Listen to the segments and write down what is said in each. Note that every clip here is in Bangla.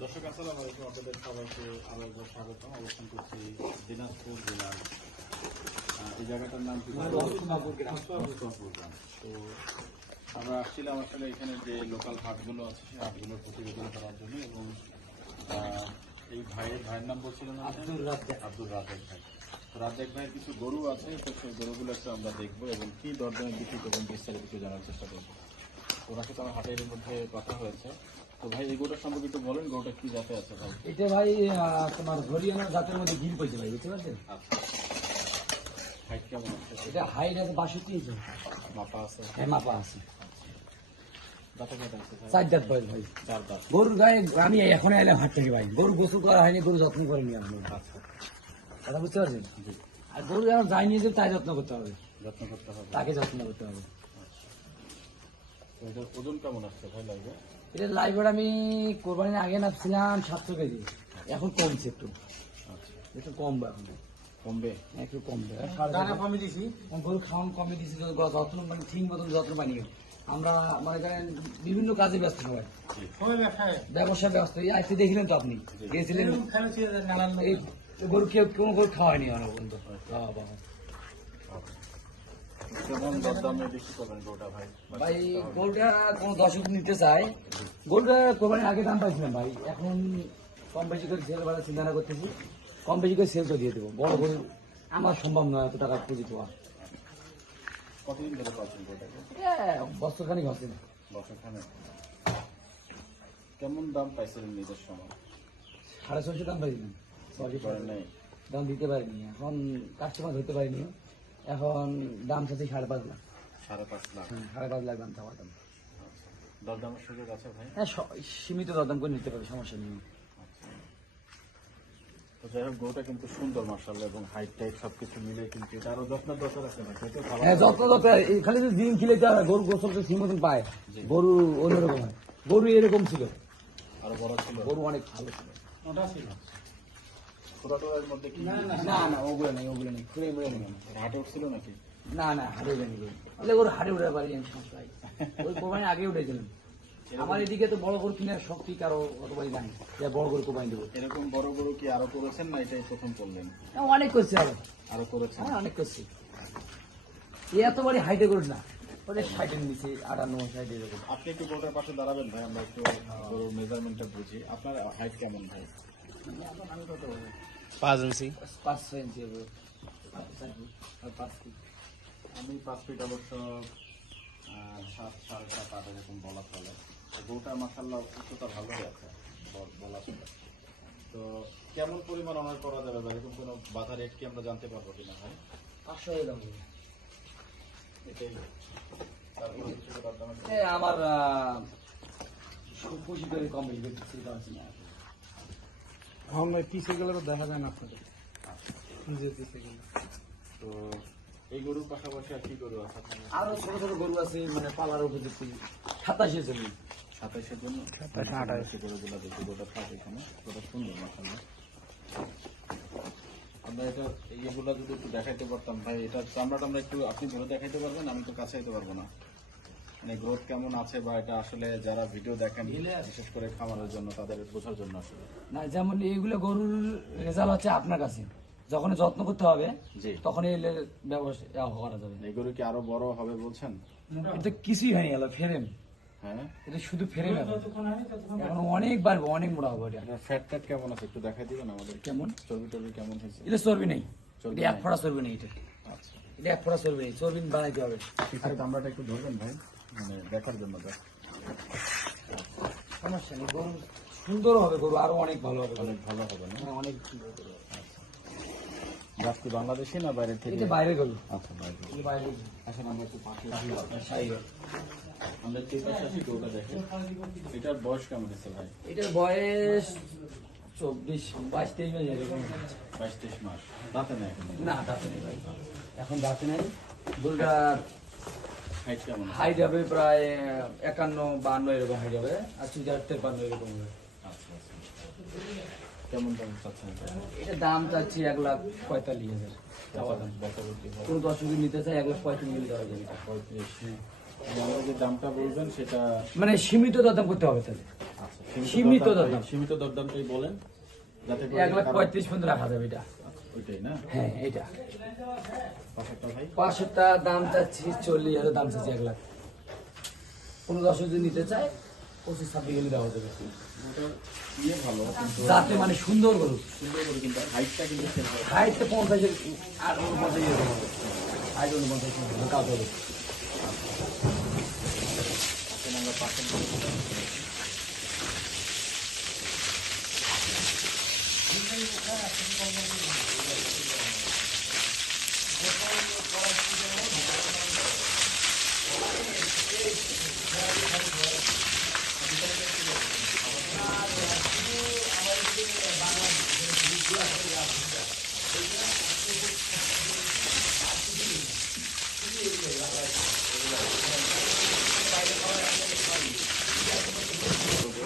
দর্শক আসসালামু আলাইকুম, আপনাদের সবাইকে আরো একবার স্বাগতম। অবস্থান করছি দিনাজপুর জেলার এই জায়গাটার নাম কি? গ্রাম। তো আমরা আসছিলাম আসলে এখানে যে লোকাল হাটগুলো আছে সেই হাটগুলোর প্রতিবেদন করার জন্য, এবং এই ভাইয়ের নাম বলছিলেন আব্দুর রাজ্জাক ভাই। তো রাজ্জাক ভাইয়ের কিছু গরু আছে, তো সেই গরুগুলো একটু আমরা দেখবো এবং কি দরদামে বিক্রি করবেন বিস্তারিত কিছু জানার চেষ্টা করবো। ওরা সাথে আমার হাটের মধ্যে কথা হয়েছে। তো ভাই এই গরুটার সম্পর্কে একটু বলেন, গরুটা কি জাতে আছে ভাই? এটা ভাই তোমার হরিয়ানা জাতের মধ্যে গির পেয়েছে ভাই, বুঝতে পারছেন? আচ্ছা, হাইট কেমন আছে? এটা হাইট আছে 62 ইঞ্চি। মাপা আছে? হ্যাঁ, মাপা আছে। দাঁতে কয়টা আছে ভাই? 4 দাঁত বয়স ভাই। 4 দাঁত। গরুর গায়ে আমি এখন এলাম হাট থেকে ভাই, গরু গোসল করা হয়নি, গরু যত্ন করিনি আমি। আচ্ছা, কথা বুঝতে পারছেন? জি। আর গরু যখন যায়নি যে তাই যত্ন করতে হবে, যত্ন করতে হবে, তাকে যত্ন করতে হবে। তো এটার ওজন কেমন আসছে ভাই লাগবে? এটা লাইভের আমি কোরবানির আগে নাপছিলাম 700 কেজি, এখন কমছে একটু, আচ্ছা, একটু কমবে এখন, কমবে? একটু কমবে। কমে দিছি, গরু খাওয়ান কমে দিছি, যত্ন মানে ঠিক মতন যত্ন পানি। আমরা মনে করেন বিভিন্ন কাজে ব্যস্ত সবাই, ব্যবসায় ব্যস্ত। এই আজকে দেখিলেন তো আপনি, গিয়েছিলেন এই গরু কেউ কোনো গরু খাওয়ায়নি আমার বন্ধু। কেমন দরদামে বিক্রি করবেন গরুটা ভাই? ভাই গরুটা কোনো দর্শক নিতে চায়, গরুটা কোরবানির আগে দাম পাইছিলাম ভাই, এখন কম বেশি করে সেল বাড়ার চিন্তা করতেছি, কম বেশি করে সেল দিয়ে দেবো। বড় গরু আমার সম্ভব নয় এত টাকা পুঁজি দেওয়া। কতদিন ধরে পাচ্ছেন গরুটাকে? বছরখানিক হচ্ছে না। বছরখানে। কেমন দাম পাইছিলেন নিজের সময়? 650 দাম পাইছিলাম, করেন নাই? দাম দিতে পারিনি, এখন কাস্টমার ধরতে পারিনি, এখন দাম চাচ্ছি 5.5 লাখ। 5.5 লাখ? 5.5 লাখ দাম চাওয়া দাম। দরদামের সুযোগ আছে ভাই? হ্যাঁ, সীমিত দরদাম করে নিতে পারে, সমস্যা নেই। আচ্ছা। তো যাই হোক, গরুটা কিন্তু সুন্দর মাশাআল্লাহ, এবং হাইট টাইট সবকিছু মিলে কিন্তু এটা আরো যত্নের দরকার আছে না? খেতে খাবার? হ্যাঁ, যত্ন দরকার। খালি যদি দিন খিলে যাওয়া গরু গোসলকে ঠিক মতন পায়, গরু অন্যরকম হয়। গরু এরকম ছিল, আরো বড় ছিল? গরু অনেক ভালো ছিল। ওটা ছিল ছোটটার মধ্যে কি? না না, ওগুলো নেই, ওগুলো নেই, খুঁড়ে মুড়ে নেই। হাটে উঠছিল নাকি? না না, হাড়ে উঠেনি গরু, তাহলে গরু হাড়ে উঠে পারি আমি সমস্যা। ওই কোরবানি আগে উঠেছিলাম। আমার এদিকে তো বড় গরু কেনার শক্তি কারো অতবাই জানি যে বড় গরু কোরবানি দেবো। এরকম বড় গরু কি আরো করেছেন না এটাই প্রথম করলেন? অনেক করছি, আরো করেছেন? হ্যাঁ অনেক করছি। এত বড় হাইটে করুন না, ওটা 60-এর নিচে, 58-60 এরকম। আপনি একটু গরুটার পাশে দাঁড়াবেন ভাই, আমরা একটু গরুর মেজারমেন্টটা বুঝি। আপনার হাইট কেমন ভাই? 5 ইঞ্চি, 5-6 ইঞ্চি হবে। আমি 5 ফিট অবশ্য 7, 7.5, 8 এরকম বলা চলে। গরুটা মাশাআল্লাহ উচ্চতা ভালোই আছে বলা চলে। তো কেমন পরিমাণ অনার করা যাবে বা এরকম কোনো বাধা রেট কি আমরা জানতে পারবো কিনা ভাই? 500 দাম। এটাই। তারপরে কিছু দরদামের আমার খুশি করে কম বেশি করতে পারছি না। আমরা পিছিয়ে গেলে তো দেখা যায় না আপনাদের নিজের পিছিয়ে গেলে। তো এই গরুর পাশাপাশি আর কি গরু আছে আপনার? আরো ছোট ছোট গরু আছে, মানে পালার উপযুক্তি 27-এর জন্য। 27-এর জন্য? 27-28 গরুগুলো দেখি, গরুটা থাকে এখানে, গরুটা সুন্দর মাশাআল্লাহ। আমরা এটা এইগুলো যদি একটু দেখাইতে পারতাম ভাই, এটা চামড়াটা আমরা একটু আপনি ধরে দেখাইতে পারবেন? আমি তো কাছে যেতে পারবো না। মানে গ্রোথ কেমন আছে বা এটা আসলে যারা ভিডিও দেখেন বিশেষ করে খামারের জন্য তাদের বোঝার জন্য আসলে। না, যেমন এইগুলো গরুর রেজাল্ট হচ্ছে আপনার কাছে, যখন যত্ন করতে হবে জি, তখন এই ব্যবস্থা করা যাবে। এই গরু কি আরো বড় হবে বলছেন? এটা কিছুই হয়নি, এলো ফ্রেম, হ্যাঁ, এটা শুধু ফ্রেম, এখন অনেক বাড়বে, অনেক মোটা হবে। এটা ফ্যাট ট্যাট কেমন আছে একটু দেখাই দিবেন আমাদের? কেমন চর্বি টর্বি কেমন হয়েছে? এটা চর্বি নেই, চর্বি এটা এক নাই? ফোঁটা চর্বি নেই, এটা আচ্ছা, এটা এক ফোঁটা চর্বি নেই, চর্বি বাড়াইতে হবে। পিছের চামড়াটা একটু ধরবেন ভাই, মানে দেখার জন্য। সমস্যা নেই, গরু সুন্দর হবে, গরু আরো অনেক ভালো হবে, অনেক ভালো হবে না? হ্যাঁ, অনেক সুন্দর গরু হবে। গাছ কি বাংলাদেশি না বাইরে থেকে? এটা বাইরে গরু, আচ্ছা, বাইরে। এটা বাইরে গরু। এখন আমরা একটু পাশে শাহিওয়াল। আমরা একটু পাশে আসি, গরুটা দেখে। এটার বয়স কেমন হচ্ছে ভাই? এটার বয়স 22-23 মাস এরকম। 22-23 মাস। দাঁতে নেই এখন? না, দাঁতে নেই ভাই, এখন দাঁতে নেই। গরুটার হাইট কেমন? হাইট হবে প্রায় 51-52 এরকম হাইট হবে, আর 53-53 এরকম হবে। আচ্ছা, আচ্ছা। কেমন দাম চাচ্ছেন? এটা দাম চাচ্ছি 1,45,000 চাওয়া দাম। কোনো দর্শক নিতে চাই 1,35,000 দেওয়া যাবে এটা। 35। আমরা যে দামটা বলবেন সেটা মানে সীমিত দরদাম করতে হবে তাহলে। আচ্ছা, সীমিত দরদাম। সীমিত দরদামটাই বলেন যাতে করে 1,35,000 পর্যন্ত রাখা যাবে এটা। ওইটাই না? হ্যাঁ এটা পাশেরটা ভাই 500টা দাম চাচ্ছি 40,000 দাম চাচ্ছি 1 লাখ। কোনো দর্শক যদি নিতে চায় 25-26 দেওয়া যাবে। ওটার ইয়ে ভালো কিন্তু যাতে মানে সুন্দর গরু, সুন্দর করে কিন্তু হাইটটা কিন্তু সেম হয়। হাইটটা 50 আর 49 এরকম হবে। হাইট 49 কাজ হবে। এখন আমরা পাশের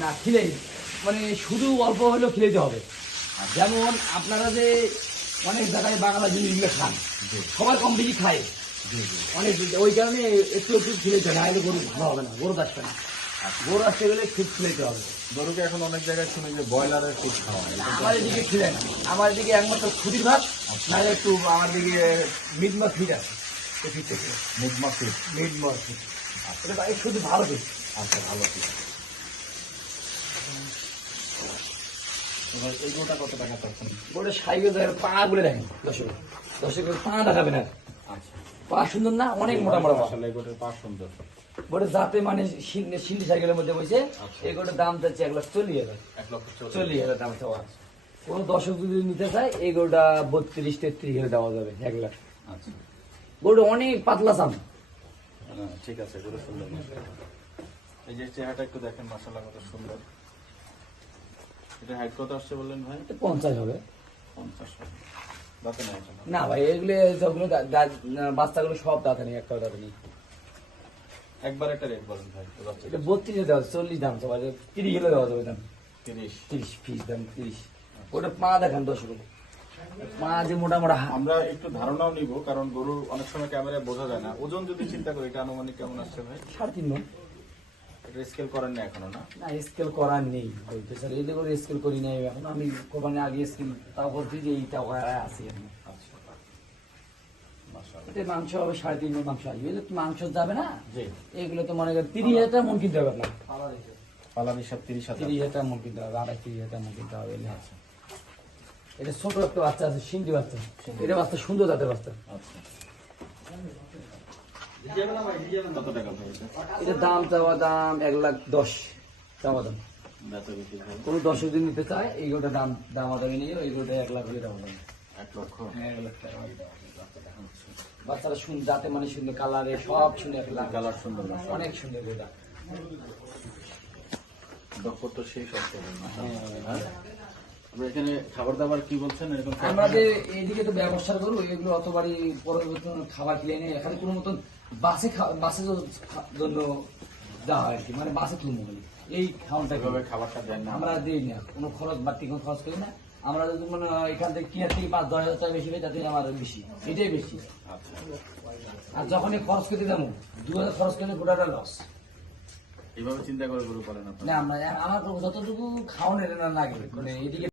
না খিলেই মানে শুধু অল্প হলেও খিলাইতে হবে। যেমন আপনারা যে অনেক জায়গায় বাংলা জিনিসগুলো খান, সবার কম বেশি খায় অনেক, ওই কারণে একটু একটু খিলাইতে হবে, নাহলে গরু ভালো হবে না, গরু আসবে না। গরু আসতে গেলে খুব খিলাইতে হবে। গরুকে এখন অনেক জায়গায় শুনি যে ব্রয়লারের ফুড খাওয়া হয়। আমার এদিকে খিলে না, আমার এদিকে একমাত্র খুদির ভাত, নাহলে একটু আমার দিকে মিট মাছ ফিট আছে, মুগমা ফিড। মিট মাছ ফিট এটা ভাই শুধু ভালো ফিট। আচ্ছা, ভালো ফিড। এবার এই গোটা কত টাকা চাচ্ছেন? গোটা সাইকেল পা গুলো দেখেন, দর্শক পা দেখাবে না। আচ্ছা, পা সুন্দর না, অনেক মোটা মোটা পা। আসলে এই গোটার পা সুন্দর। গোটা যাতে মানে সিন্ধি সাইকেলের মধ্যে বসে এই গোটা দাম চাচ্ছে 1,40,000। 1,40,000 দাম চাওয়া। কোনো দর্শক যদি নিতে চায় এই গোটা 32-33 দেওয়া যাবে 1 লাখ। আচ্ছা, গোটা অনেক পাতলা চাম। ঠিক আছে, গরু সুন্দর। এই যে চেহারাটা একটু দেখেন, মাশাআল্লাহ কত সুন্দর। এটা হাইট কত আসছে বললেন ভাই? 50 হবে 50। দাঁতে নাই এখন? না ভাই, এগুলো সবগুলো বাচ্চাগুলো সব দাঁতে নেই, একটা দাঁতে নেই। একবার একটা রেট বলেন ভাই। তো বাচ্চা এটা 32 দেওয়া 40 দাম সবাই 30 দেওয়া যাবে দাম। 30। 30 পিস দাম 30। ওটা পা দেখেন দর্শক, পা যে মোটা মোটা আমরা একটু ধারণাও নিব, কারণ গরু অনেক সময় ক্যামেরায় বোঝা যায় না। ওজন যদি চিন্তা করি, এটা আনুমানিক কেমন আসছে ভাই? 3.5 মণ। এটা স্কেল করেন না এখনো না? না স্কেল করার নেই বলতে স্যার, এই করে স্কেল করি নাই এখন। আমি কোরবানি আগে স্কেল তাও বলছি যে এইটা আছে এখন। আচ্ছা, মাশাআল্লাহ। এটা মাংস হবে 3.5 মণ মাংস আসবে। এগুলো তো মাংস যাবে না, জি, এগুলো তো মনে করেন 30,000 টাকা মন কিনতে হবে আপনার। পালার হিসাব 30,000। 30,000 টাকা মন কিনতে হবে, 30,000 টাকা মন কিনতে হবে। এটা ছোট একটা বাচ্চা আছে, সিন্ধি বাচ্চা। এটা বাচ্চা সুন্দর জাতের বাচ্চা। আচ্ছা, কত টাকা ভাই এটা? এটা দাম চাওয়া দাম 1,10,000 চাওয়া দাম। বেচা বিক্রি ভাই কোনো দর্শক যদি নিতে চায় এইগুলোটা দাম দামি নিয়ে এইগুলোটা 1 লাখ হলে দেওয়া যাবে। 1 লক্ষ। হ্যাঁ 1 লাখ টাকা হলে দেওয়া যাবে। বাচ্চারা সুন্দর, যাতে মানে সুন্দর কালারে সব সুন্দর, 1 লাখ কালার সুন্দর না? অনেক সুন্দর এটা। ডক্টর তো সেই সব করবেন না? হ্যাঁ। আমরা এখানে খাবার দাবার কি বলছেন এরকম? আমাদের এইদিকে তো ব্যবসা করবো, এগুলো অতবারই পরিবর্তন খাবার কিনে নেই এখানে। কোনো মতন বাসে জন্য দেওয়া হয় আর কি, মানে বাসে তুলবো বলি এই খাওয়ানটা। এভাবে খাবারটা দেন না? আমরা দিই না, কোনো খরচ বাড়তি কোনো খরচ করি না। আমরা যদি মানে এখান থেকে কিনার থেকে 5-10 হাজার টাকা বেশি পাই, তাতে আমার বেশি, এটাই বেশি। আচ্ছা, আর যখনই খরচ করতে যাবো 2,000 খরচ করলে গোটাটা লস। এইভাবে চিন্তা করে গরু পালেন আপনারা? না আমরা আমার যতটুকু খাওয়ানো লাগে মানে এদিকে